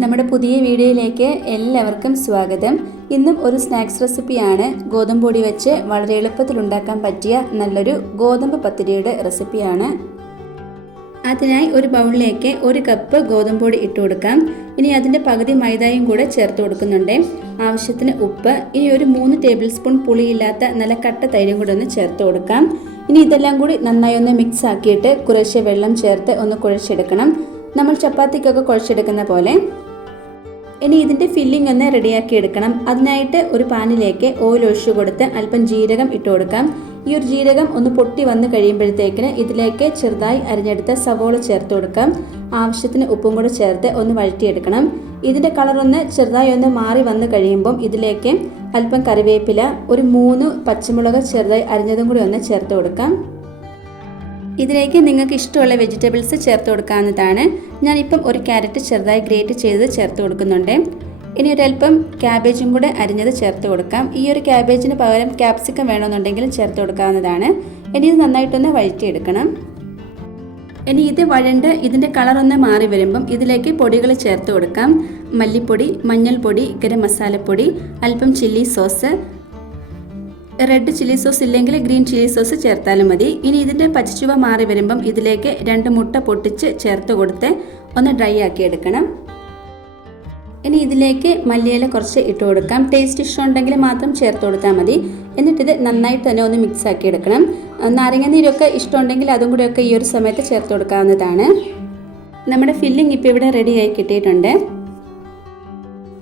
നമ്മുടെ പുതിയ വീഡിയോയിലേക്ക് എല്ലാവർക്കും സ്വാഗതം. ഇന്നും ഒരു സ്നാക്സ് റെസിപ്പിയാണ്. ഗോതമ്പ് പൊടി വെച്ച് വളരെ എളുപ്പത്തിൽ ഉണ്ടാക്കാൻ പറ്റിയ നല്ലൊരു ഗോതമ്പ് പത്തിരിയുടെ റെസിപ്പിയാണ്. അതിനായി ഒരു ബൗളിലേക്ക് 1 കപ്പ് ഗോതമ്പ് പൊടി ഇട്ട് കൊടുക്കാം. ഇനി അതിൻ്റെ പകുതി മൈദയും കൂടെ ചേർത്ത് കൊടുക്കുന്നുണ്ട്. ആവശ്യത്തിന് ഉപ്പ്. ഇനി ഒരു 3 ടേബിൾ സ്പൂൺ പുളിയില്ലാത്ത നല്ല കട്ട തൈരും കൂടെ ഒന്ന് ചേർത്ത് കൊടുക്കാം. ഇനി ഇതെല്ലാം കൂടി നന്നായി ഒന്ന് മിക്സ് ആക്കിയിട്ട് കുറേശ്ശെ വെള്ളം ചേർത്ത് ഒന്ന് കുഴച്ചെടുക്കണം. നമ്മൾ ചപ്പാത്തിക്കൊക്കെ കുഴച്ചെടുക്കുന്ന പോലെ. ഇനി ഇതിൻ്റെ ഫില്ലിംഗ് ഒന്ന് റെഡിയാക്കി എടുക്കണം. അതിനായിട്ട് ഒരു പാനിലേക്ക് ഓയിൽ ഒഴിച്ചു കൊടുത്ത് അല്പം ജീരകം ഇട്ട് കൊടുക്കാം. ഈ ഒരു ജീരകം ഒന്ന് പൊട്ടി വന്ന് കഴിയുമ്പോഴത്തേക്കിന് ഇതിലേക്ക് ചെറുതായി അരിഞ്ഞെടുത്ത സവോള ചേർത്ത് കൊടുക്കാം. ആവശ്യത്തിന് ഉപ്പും കൂടെ ചേർത്ത് ഒന്ന് വഴറ്റിയെടുക്കണം. ഇതിൻ്റെ കളറൊന്ന് ചെറുതായി ഒന്ന് മാറി വന്ന് കഴിയുമ്പം ഇതിലേക്ക് അല്പം കറിവേപ്പില, ഒരു 3 പച്ചമുളക് ചെറുതായി അരിഞ്ഞതും കൂടി ഒന്ന് ചേർത്ത് കൊടുക്കാം. ഇതിലേക്ക് നിങ്ങൾക്ക് ഇഷ്ടമുള്ള വെജിറ്റബിൾസ് ചേർത്ത് കൊടുക്കാവുന്നതാണ്. ഞാനിപ്പം ഒരു ക്യാരറ്റ് ചെറുതായി ഗ്രേറ്റ് ചെയ്ത് ചേർത്ത് കൊടുക്കുന്നുണ്ട്. ഇനി ഒരല്പം ക്യാബേജും കൂടെ അരിഞ്ഞത് ചേർത്ത് കൊടുക്കാം. ഈ ഒരു ക്യാബേജിന് പകരം ക്യാപ്സിക്കം വേണമെന്നുണ്ടെങ്കിലും ചേർത്ത് കൊടുക്കാവുന്നതാണ്. ഇനി ഇത് നന്നായിട്ടൊന്ന് വഴറ്റിയെടുക്കണം. ഇനി ഇത് വഴണ്ട് ഇതിൻ്റെ കളറൊന്ന് മാറി വരുമ്പം ഇതിലേക്ക് പൊടികൾ ചേർത്ത് കൊടുക്കാം. മല്ലിപ്പൊടി, മഞ്ഞൾപ്പൊടി, ഗരം മസാലപ്പൊടി, അല്പം chilli sauce. Red chilli sauce ഇല്ലെങ്കിൽ ഗ്രീൻ ചില്ലി സോസ് ചേർത്താലും മതി. ഇനി ഇതിൻ്റെ പച്ചച്ചുവ മാറി വരുമ്പം ഇതിലേക്ക് 2 മുട്ട പൊട്ടിച്ച് ചേർത്ത് കൊടുത്ത് ഒന്ന് ഡ്രൈ ആക്കി എടുക്കണം. ഇനി ഇതിലേക്ക് മല്ലിയില കുറച്ച് ഇട്ട് കൊടുക്കാം. ടേസ്റ്റ് ഇഷ്ടമുണ്ടെങ്കിൽ മാത്രം ചേർത്ത് കൊടുത്താൽ മതി. എന്നിട്ടിത് നന്നായിട്ട് തന്നെ ഒന്ന് മിക്സ് ആക്കി എടുക്കണം. നാരങ്ങ നീരൊക്കെ ഇഷ്ടമുണ്ടെങ്കിൽ അതും കൂടെയൊക്കെ ഈ ഒരു സമയത്ത് ചേർത്ത് കൊടുക്കാവുന്നതാണ്. നമ്മുടെ ഫില്ലിംഗ് ഇപ്പോൾ ഇവിടെ റെഡിയായി കിട്ടിയിട്ടുണ്ട്.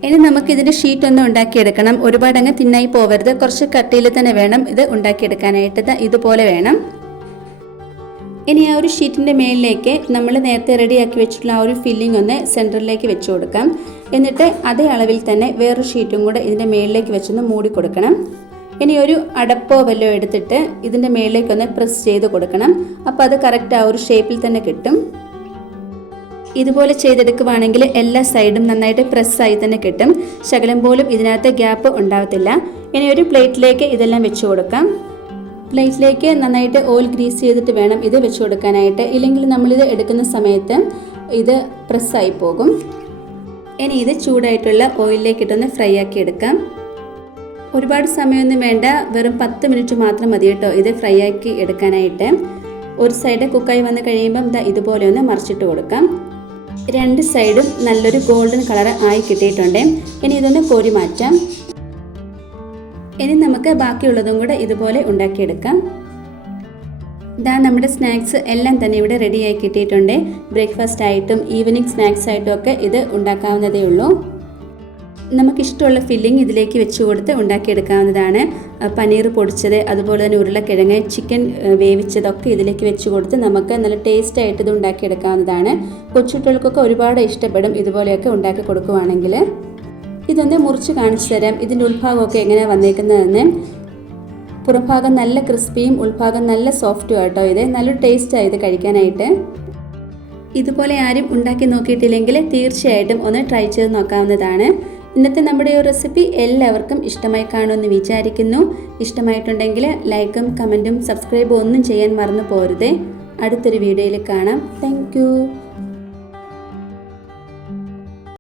ഇനി നമുക്ക് ഇതിൻ്റെ ഷീറ്റ് ഒന്ന് ഉണ്ടാക്കിയെടുക്കണം. ഒരുപാട് അങ്ങ് തിന്നായി പോവരുത്. കുറച്ച് കട്ടിയിൽ തന്നെ വേണം ഇത് ഉണ്ടാക്കിയെടുക്കാനായിട്ട്. ഇതുപോലെ വേണം. ഇനി ആ ഒരു ഷീറ്റിൻ്റെ മേലിലേക്ക് നമ്മൾ നേരത്തെ റെഡിയാക്കി വെച്ചിട്ടുള്ള ആ ഒരു ഫില്ലിംഗ് ഒന്ന് സെൻറ്ററിലേക്ക് വെച്ച് കൊടുക്കാം. എന്നിട്ട് അതേ അളവിൽ തന്നെ വേറൊരു ഷീറ്റും കൂടെ ഇതിൻ്റെ മേലിലേക്ക് വെച്ചൊന്ന് മൂടി കൊടുക്കണം. ഇനി ഒരു അടപ്പോ വല്ലോ എടുത്തിട്ട് ഇതിൻ്റെ മേലിലേക്കൊന്ന് പ്രസ് ചെയ്ത് കൊടുക്കണം. അപ്പോൾ അത് കറക്റ്റ് ആ ഒരു ഷേപ്പിൽ തന്നെ കിട്ടും. ഇതുപോലെ ചെയ്തെടുക്കുവാണെങ്കിൽ എല്ലാ സൈഡും നന്നായിട്ട് പ്രസ്സായി തന്നെ കിട്ടും. ശകലം പോലും ഇതിനകത്ത് ഗ്യാപ്പ് ഉണ്ടാവത്തില്ല. ഇനി ഒരു പ്ലേറ്റിലേക്ക് ഇതെല്ലാം വെച്ച് കൊടുക്കാം. പ്ലേറ്റിലേക്ക് നന്നായിട്ട് ഓയിൽ ഗ്രീസ് ചെയ്തിട്ട് വേണം ഇത് വെച്ച് കൊടുക്കാനായിട്ട്. ഇല്ലെങ്കിൽ നമ്മളിത് എടുക്കുന്ന സമയത്ത് ഇത് പ്രസ്സായി പോകും. ഇനി ഇത് ചൂടായിട്ടുള്ള ഓയിലിലേക്ക് ഇട്ടൊന്ന് ഫ്രൈ ആക്കി എടുക്കാം. ഒരുപാട് സമയമൊന്നും വേണ്ട. വെറും 10 മിനിറ്റ് മാത്രം മതി കേട്ടോ ഇത് ഫ്രൈ ആക്കി എടുക്കാനായിട്ട്. ഒരു സൈഡ് കുക്കായി വന്ന് കഴിയുമ്പം ഇതുപോലെ ഒന്ന് മറിച്ചിട്ട് കൊടുക്കാം. 2 സൈഡും നല്ലൊരു ഗോൾഡൻ കളർ ആയി കിട്ടിയിട്ടുണ്ട്. ഇനി ഇതൊന്ന് കോരി മാറ്റാം. ഇനി നമുക്ക് ബാക്കിയുള്ളതും കൂടെ ഇതുപോലെ ഉണ്ടാക്കിയെടുക്കാം. നമ്മുടെ സ്നാക്സ് എല്ലാം തന്നെ ഇവിടെ റെഡിയായി കിട്ടിയിട്ടുണ്ട്. ബ്രേക്ക്ഫാസ്റ്റ് ആയിട്ടും ഈവനിങ് സ്നാക്സ് ആയിട്ടും ഒക്കെ ഇത് ഉണ്ടാക്കാവുന്നതേ ഉള്ളൂ. നമുക്കിഷ്ടമുള്ള ഫില്ലിംഗ് ഇതിലേക്ക് വെച്ച് കൊടുത്ത് ഉണ്ടാക്കിയെടുക്കാവുന്നതാണ്. പനീർ പൊടിച്ചത്, അതുപോലെ തന്നെ ഉരുളക്കിഴങ്ങ്, ചിക്കൻ വേവിച്ചതൊക്കെ ഇതിലേക്ക് വെച്ച് കൊടുത്ത് നമുക്ക് നല്ല ടേസ്റ്റ് ആയിട്ട് ഇത് ഉണ്ടാക്കിയെടുക്കാവുന്നതാണ്. കൊച്ചുകുട്ടികൾക്കൊക്കെ ഒരുപാട് ഇഷ്ടപ്പെടും ഇതുപോലെയൊക്കെ ഉണ്ടാക്കി കൊടുക്കുവാണെങ്കിൽ. ഇതൊന്ന് മുറിച്ച് കാണിച്ചു തരാം ഇതിൻ്റെ ഉൾഭാഗമൊക്കെ എങ്ങനെയാണ് വന്നേക്കുന്നതെന്ന്. പുറംഭാഗം നല്ല ക്രിസ്പിയും ഉൾഭാഗം നല്ല സോഫ്റ്റും ആട്ടോ. ഇത് നല്ലൊരു ടേസ്റ്റാണ് ഇത് കഴിക്കാനായിട്ട്. ഇതുപോലെ ആരും ഉണ്ടാക്കി നോക്കിയിട്ടില്ലെങ്കിൽ തീർച്ചയായിട്ടും ഒന്ന് ട്രൈ ചെയ്ത് നോക്കാവുന്നതാണ്. ഇന്നത്തെ നമ്മുടെ ഈ റെസിപ്പി എല്ലാവർക്കും ഇഷ്ടമായി കാണുമെന്ന് വിചാരിക്കുന്നു. ഇഷ്ടമായിട്ടുണ്ടെങ്കിൽ ലൈക്കും കമൻറ്റും സബ്സ്ക്രൈബും ഒന്നും ചെയ്യാൻ മറന്നു പോരുതേ. അടുത്തൊരു വീഡിയോയിൽ കാണാം. താങ്ക്